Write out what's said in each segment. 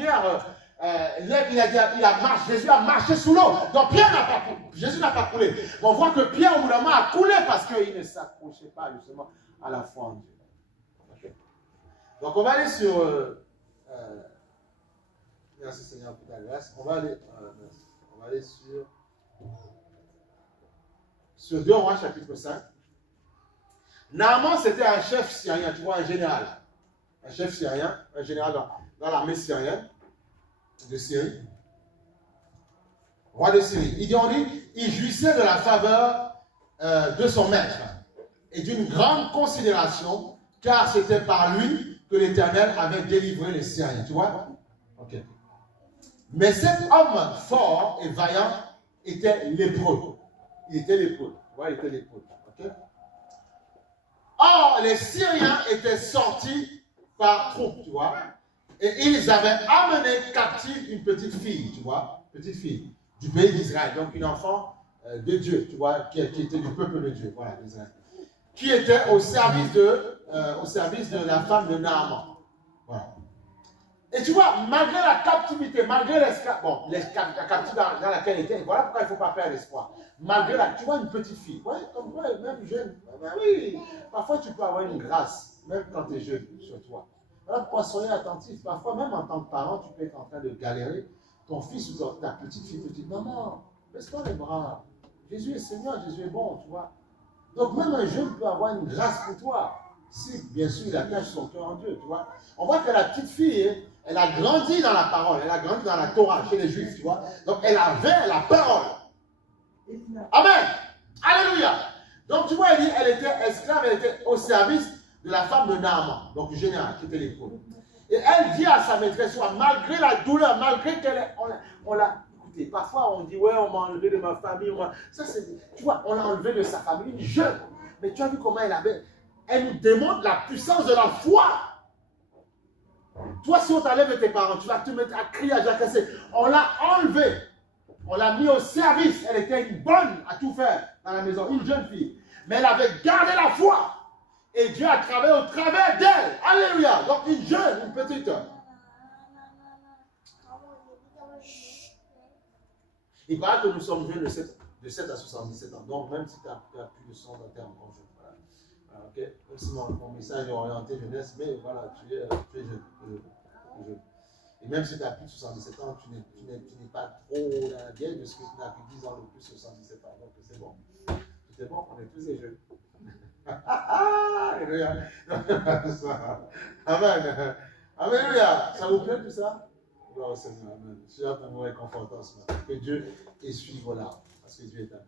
Pierre, Jésus a marché sous l'eau. Donc Pierre n'a pas coulé. Jésus n'a pas coulé. Mais on voit que Pierre, au bout d'un moment, a coulé parce qu'il ne s'accrochait pas justement à la foi en Dieu. Okay. Donc on va aller sur... merci Seigneur pour ta grâce. On va aller sur 2 Rois chapitre 5. Naaman, c'était un chef syrien, tu vois, un général. Un chef syrien, un général dans l'armée syrienne de Syrie. Roi de Syrie. Il jouissait de la faveur de son maître et d'une grande considération, car c'était par lui que l'Éternel avait délivré les Syriens. Tu vois? Ok. Mais cet homme fort et vaillant était lépreux. Il était lépreux. Tu vois, il était lépreux. Ok? Or, les Syriens étaient sortis par troupes, tu vois. Et ils avaient amené captive une petite fille, tu vois. Petite fille du pays d'Israël. Donc, une enfant de Dieu, tu vois, qui était du peuple de Dieu, voilà, d'Israël. Qui était au service de la femme de Naaman. Voilà. Et tu vois, malgré la captivité, malgré l'esclavage, bon, la captivité dans laquelle elle était, voilà pourquoi il ne faut pas perdre l'espoir. Malgré tu vois, une petite fille, ouais, comme toi, même jeune, ben oui, parfois tu peux avoir une grâce, même quand tu es jeune, sur toi. Voilà pourquoi soyez attentifs. Parfois, même en tant que parent, tu peux être en train de galérer. Ton fils ou ta petite fille te dit, maman, baisse-toi les bras. Jésus est Seigneur, Jésus est bon, tu vois. Donc même un jeune peut avoir une grâce pour toi. Si, bien sûr, il attache son cœur en Dieu, tu vois. On voit que la petite fille, elle a grandi dans la parole, elle a grandi dans la Torah, chez les Juifs, tu vois. Donc elle avait la parole. Amen. Alléluia. Donc tu vois, elle était esclave, elle était au service de la femme de Naaman, donc du général, qui était l'épouse. Et elle dit à sa maîtresse, malgré la douleur, malgré on l'a... Écoutez, parfois on dit, ouais, on m'a enlevé de ma famille. Ça, c'est... Tu vois, on l'a enlevé de sa famille, une jeune. Mais tu as vu comment elle avait... Elle nous démontre la puissance de la foi. Toi, si on t'enlève de tes parents, tu vas te mettre à crier, à jacasser. On l'a enlevée. On l'a mis au service. Elle était une bonne à tout faire dans la maison, une jeune fille. Mais elle avait gardé la foi. Et Dieu a travaillé au travers d'elle. Alléluia. Donc une jeune, une petite. Il paraît que nous sommes jeunes de 7 à 77 ans. Donc même si tu as plus de 100 ans, tu es encore jeune. Voilà. Voilà, okay. Même si mon message est orienté jeunesse, mais voilà, tu es jeune. Et même si tu as plus de 77 ans, tu n'es pas trop dans la vieille, parce que tu n'as que 10 ans de plus de 77 ans. Donc c'est bon. C'est bon, on est tous des jeunes. Alléluia. Amen. Alléluia. Ça vous plaît tout ça? Gloire au Seigneur. Amen. Je suis là pour vous réconforter ce matin. Que Dieu essuie vos larmes. Parce que Dieu est amour.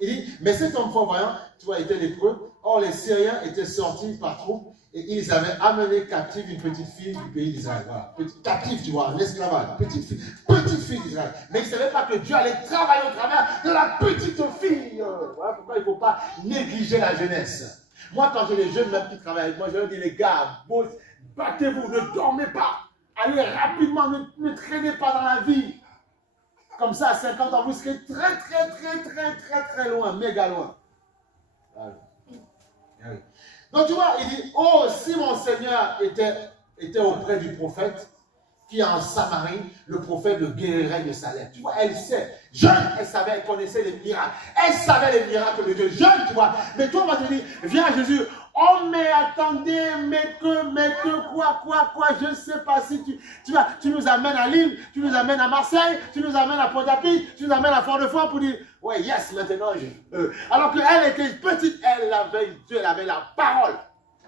Il dit, mais cet homme fort voyant, tu vois, était lépreux. Or, les Syriens étaient sortis par troupes et ils avaient amené captive une petite fille du pays d'Israël. Voilà. Captive, tu vois, un esclavage. Petite fille d'Israël. Mais ils ne savaient pas que Dieu allait travailler au travers de la petite fille. Voilà pourquoi il ne faut pas négliger la jeunesse. Moi, quand j'ai les jeunes même qui travaillent avec moi, je leur dis, les gars, battez-vous, ne dormez pas. Allez rapidement, ne traînez pas dans la vie. Comme ça, à 50 ans, vous serez très loin, méga loin. Donc tu vois, il dit, oh, si mon Seigneur était auprès du prophète, qui est en Samarie, le prophète le guérirait de sa lèpre. Tu vois, elle sait. Jeune, elle savait, elle connaissait les miracles. Elle savait les miracles de Dieu. Jeune, tu vois. Mais toi, on va te dire, viens à Jésus. Oh, mais attendez, mais quoi, je ne sais pas si tu nous amènes à Lille, tu nous amènes à Marseille, tu nous amènes à Pointe-à-Pitre, tu nous amènes à Fort-de-France pour dire, ouais, yes, maintenant je veux. Alors qu'elle était petite, elle avait Dieu, elle avait la parole.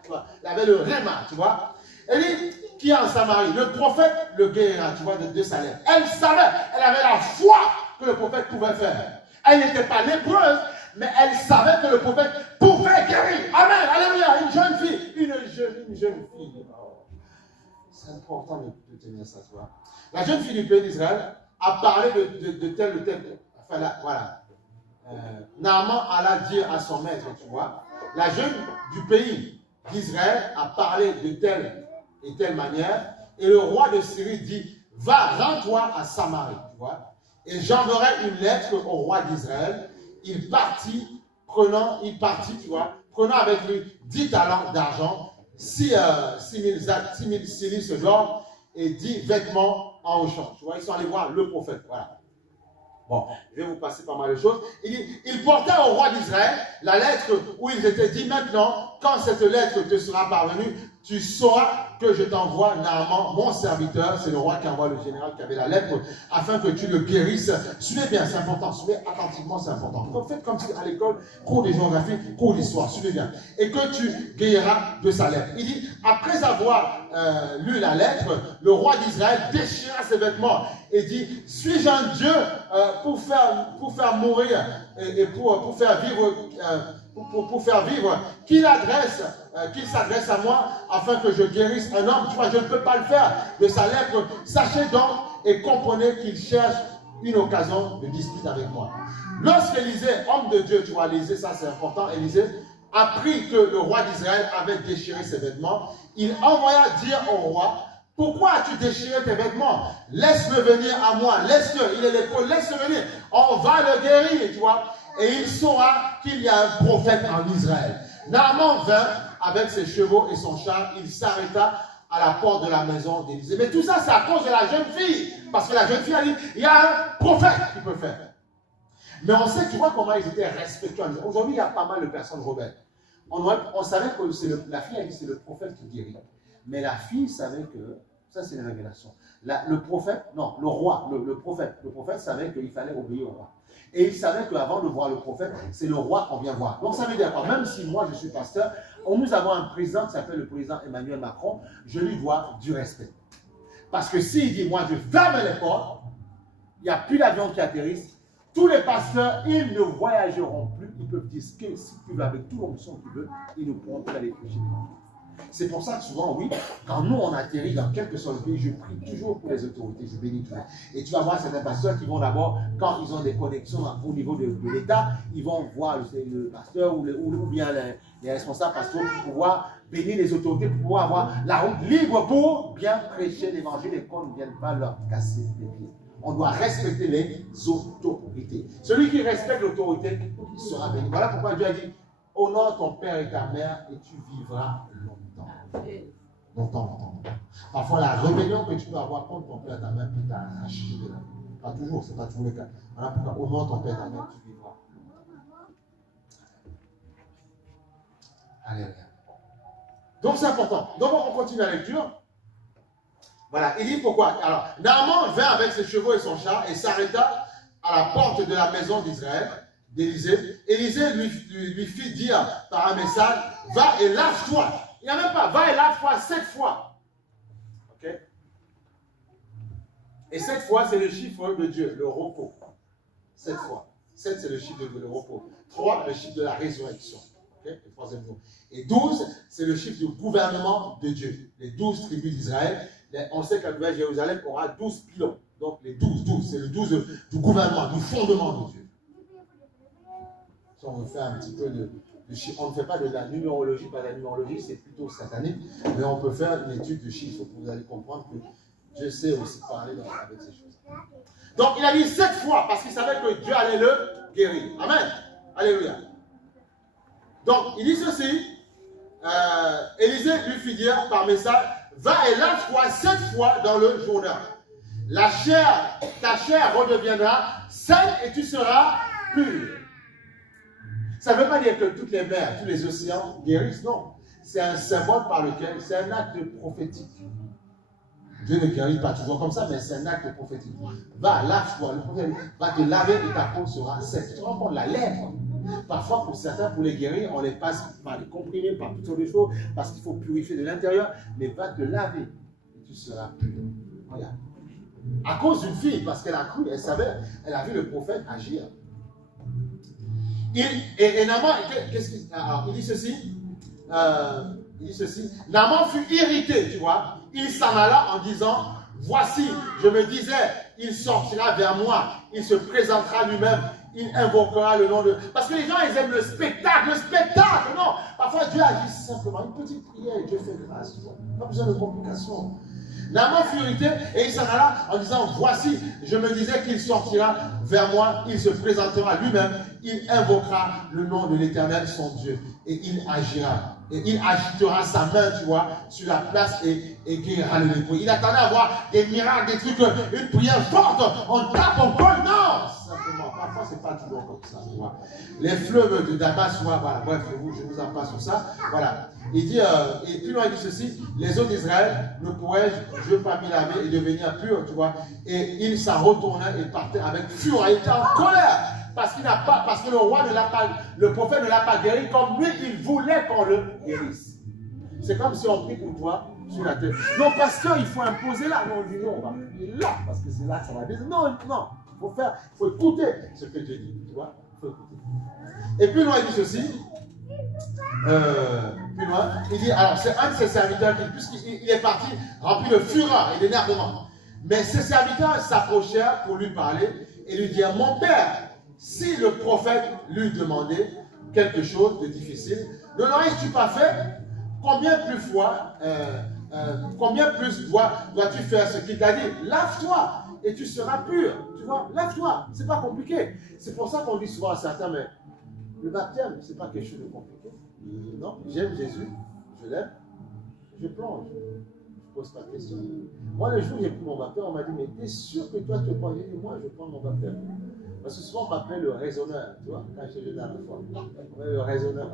Tu vois, elle avait le réma, tu vois. Elle dit, qui est en Samarie, le prophète le guérira, tu vois, de sa lèpre. Elle savait, elle avait la foi que le prophète pouvait faire. Elle n'était pas lépreuse, mais elle savait que le prophète pouvait guérir. Amen, alléluia, une jeune fille. Une jeune fille. Oh. C'est important de tenir ça, tu vois. La jeune fille du pays d'Israël a parlé de tel ou tel. Enfin, là, voilà. Naaman alla dire à son maître, tu vois. La jeune du pays d'Israël a parlé de telle et telle manière. Et le roi de Syrie dit, va, rends-toi à Samarie, tu vois. Et j'enverrai une lettre au roi d'Israël. Il partit, tu vois, prenant avec lui 10 talents d'argent, 6 000 cilices d'or et 10 vêtements en champ. Tu vois, ils sont allés voir le prophète. Voilà. Bon, je vais vous passer pas mal de choses. Il portait au roi d'Israël la lettre où il était dit maintenant, quand cette lettre te sera parvenue, tu sauras que je t'envoie Naaman, mon serviteur. C'est le roi qui envoie le général qui avait la lettre, afin que tu le guérisses. Suivez bien, c'est important. Suivez attentivement, c'est important. Donc, faites comme si à l'école, cours de géographie, cours d'histoire. Suivez bien. Et que tu guériras de sa lettre. Il dit, après avoir lu la lettre, le roi d'Israël déchira ses vêtements et dit, suis-je un Dieu pour faire mourir et pour faire vivre pour faire vivre, qu'il s'adresse à moi afin que je guérisse un homme. Tu vois, je ne peux pas le faire de sa lèpre. Sachez donc et comprenez qu'il cherche une occasion de dispute avec moi. Lorsqu'Élisée, homme de Dieu, tu vois, Élisée, ça c'est important, Élisée apprit que le roi d'Israël avait déchiré ses vêtements, il envoya dire au roi, pourquoi as-tu déchiré tes vêtements? Laisse-le venir à moi, laisse-le, il est l'épaule, laisse-le venir, on va le guérir, tu vois. Et il saura qu'il y a un prophète en Israël. Naaman vint avec ses chevaux et son char. Il s'arrêta à la porte de la maison d'Élisée. Mais tout ça, c'est à cause de la jeune fille. Parce que la jeune fille a dit, il y a un prophète qui peut faire. Mais on sait, tu vois comment ils étaient respectueux. Aujourd'hui, il y a pas mal de personnes rebelles. On savait que la fille a dit, c'est le prophète qui guérit. Mais la fille savait que, ça c'est une révélation. Le prophète, non, le roi, le prophète savait qu'il fallait obéir au roi. Et il savait qu'avant de voir le prophète, c'est le roi qu'on vient voir. Donc ça veut dire quoi? Même si moi je suis pasteur, nous avons un président qui s'appelle le président Emmanuel Macron, je lui dois du respect. Parce que s'il dit, moi je ferme les portes, il n'y a plus d'avion qui atterrisse, tous les pasteurs, ils ne voyageront plus, ils peuvent dire ce qu'ils veulent avec tout l'onction qu'ils veulent, ils ne pourront plus aller prêcher. C'est pour ça que souvent, oui, quand nous on atterrit dans quel que soit le pays, je prie toujours pour les autorités, je bénis toujours. Et tu vas voir certains pasteurs qui vont d'abord, quand ils ont des connexions au niveau de l'État, ils vont voir le pasteur ou bien les responsables pastoraux pour pouvoir bénir les autorités, pour pouvoir avoir la route libre pour bien prêcher l'évangile et qu'on ne vienne pas leur casser les pieds. On doit respecter les autorités. Celui qui respecte l'autorité sera béni. Voilà pourquoi Dieu a dit, honore ton père et ta mère et tu vivras longtemps. Longtemps. Parfois, la rébellion que tu peux avoir contre ton père et ta mère peut t'arracher de la vie. Pas toujours, c'est pas toujours le cas. Voilà pourquoi, honore ton père et ta mère, tu vivras. Alléluia. Donc, c'est important. Donc, on continue la lecture. Voilà, il dit pourquoi. Alors, Naaman vint avec ses chevaux et son char et s'arrêta à la porte de la maison d'Israël, d'Élisée. Élisée lui fit dire par un message, va et lave-toi. Il n'y a même pas, va et lave-toi 7 fois. Ok? Et 7 fois, c'est le chiffre de Dieu, le repos. 7 fois. 7, c'est le chiffre de Dieu, le repos. 3, le chiffre de la résurrection. Okay? Le troisième jour. Et 12, c'est le chiffre du gouvernement de Dieu. Les 12 tribus d'Israël. On sait que la Nouvelle Jérusalem aura 12 pylônes. Donc les 12, c'est le 12 du gouvernement, du fondement de Dieu. Si on veut faire un petit peu on ne fait pas de la numérologie, pas de la numérologie, c'est plutôt satanique, mais on peut faire une étude de chiffres. Vous allez comprendre que Dieu sait aussi parler avec ces choses. Donc il a dit 7 fois, parce qu'il savait que Dieu allait le guérir. Amen. Alléluia. Donc il dit ceci, Élisée lui fit dire par message, va et lave-toi 7 fois dans le Jourdain. Ta chair redeviendra saine et tu seras pur. Ça ne veut pas dire que toutes les mers, tous les océans guérissent, non. C'est un symbole par lequel, c'est un acte prophétique. Dieu ne guérit pas toujours comme ça, mais c'est un acte prophétique. Va, lave-toi, le prophète va te laver et ta peau sera saine. Tu te rends compte, la lèpre, parfois pour certains, pour les guérir, on les passe par les comprimés, par toutes sortes de choses, parce qu'il faut purifier de l'intérieur, mais va te laver et tu seras pur. Regarde. À cause d'une fille, parce qu'elle a cru, elle savait, elle a vu le prophète agir. Et Naaman, il dit ceci, Naaman fut irrité, tu vois, il s'en alla en disant, voici, je me disais, il sortira vers moi, il se présentera lui-même, il invoquera le nom de... Parce que les gens, ils aiment le spectacle, non. Parfois, Dieu agit simplement, une petite prière, et Dieu fait grâce, pas besoin de complications. Naaman fut irrité et il s'en alla en disant, voici, je me disais qu'il sortira vers moi, il se présentera lui-même, il invoquera le nom de l'Éternel, son Dieu, et il agira. et il agitera sa main, tu vois, sur la place et guérira le lépreux. Il attendait à voir des miracles, des trucs, une prière forte, on tape, on colle, non, simplement. Parfois, c'est pas toujours comme ça, tu vois. Les fleuves de Damas, voilà, bref, je vous en passe sur ça, voilà. Il dit, et plus loin il dit ceci, les eaux d'Israël ne pourrais-je pas m'y laver et devenir pur, tu vois. Et il s'en retournait et partait avec fureur, il était en colère. Parce que le roi ne l'a pas, le prophète ne l'a pas guéri comme lui, il voulait qu'on le guérisse. C'est comme si on prie pour toi sur la tête. Non, pasteur, il faut imposer là. Non, on dit non, on va prier là, parce que c'est là que ça va dire. Non, non, il faut écouter ce que Dieu dit, tu vois. Il faut écouter. Et puis loin, il dit ceci. Plus loin, il dit, alors c'est un de ses serviteurs qui, puisqu'il est parti rempli de fureur et d'énervement. Mais ses serviteurs s'approchèrent pour lui parler et lui dirent, mon père, si le prophète lui demandait quelque chose de difficile, ne l'aurais-tu pas fait? Combien plus dois-tu faire ce qu'il t'a dit? Lave-toi et tu seras pur. Tu vois, lave-toi. C'est pas compliqué. C'est pour ça qu'on dit souvent à certains, mais le baptême, c'est pas quelque chose de compliqué. Non, j'aime Jésus, je l'aime, je plonge. Je pose pas de question. Moi, le jour où j'ai pris mon baptême, on m'a dit, mais t'es sûr que toi tu prends? J'ai dit, moi, je prends mon baptême. Parce que souvent, on m'appelait le raisonneur, tu vois, quand j'étais dans la foi. Le raisonneur.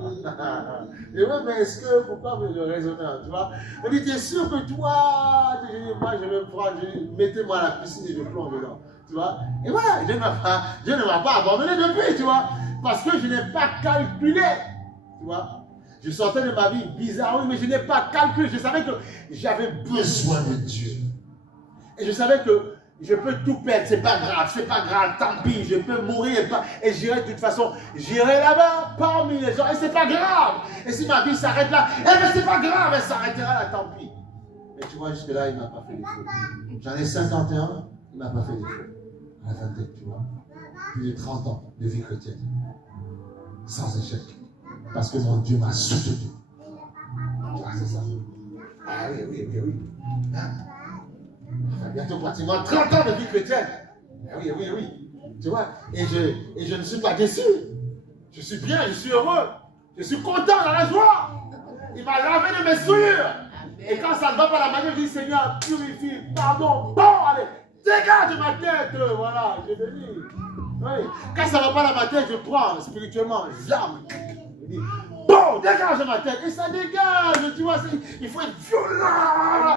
Et oui, mais est-ce que, pourquoi le raisonneur, tu vois? On dit, t'es sûr que toi, je dis, moi, je vais me prendre, mettez-moi à la piscine et je plonge dedans, tu vois? Et voilà, je ne m'ai pas abandonné depuis, tu vois, parce que je n'ai pas calculé, tu vois? Je sortais de ma vie bizarre, oui, mais je n'ai pas calculé, je savais que j'avais besoin de Dieu. Et je savais que je peux tout perdre, c'est pas grave, tant pis, je peux mourir et j'irai de toute façon, j'irai là-bas parmi les gens et c'est pas grave. Et si ma vie s'arrête là, eh bien c'est pas grave, elle s'arrêtera là, tant pis. Mais tu vois, jusque-là, il ne m'a pas fait les feux. J'en ai 51, il ne m'a pas fait les feux. À la vingtaine, tu vois. Plus de 30 ans de vie chrétienne. Sans échec. Parce que mon Dieu m'a soutenu. Ah, c'est ça. Ah oui. Hein? Bientôt pratiquement 30 ans de vie chrétienne. Oui. Tu vois, et je ne suis pas déçu. Je suis bien, je suis heureux. Je suis content dans la joie. Il m'a lavé de mes souillures. Et quand ça ne va pas la manière, je dis, Seigneur, purifie, pardon, bon, allez, dégage de ma tête. Voilà, je te dis. Oui. Quand ça ne va pas la tête, je prends spirituellement, j'aime. Je dis, bon, dégage de ma tête. Et ça dégage, tu vois, il faut être violent.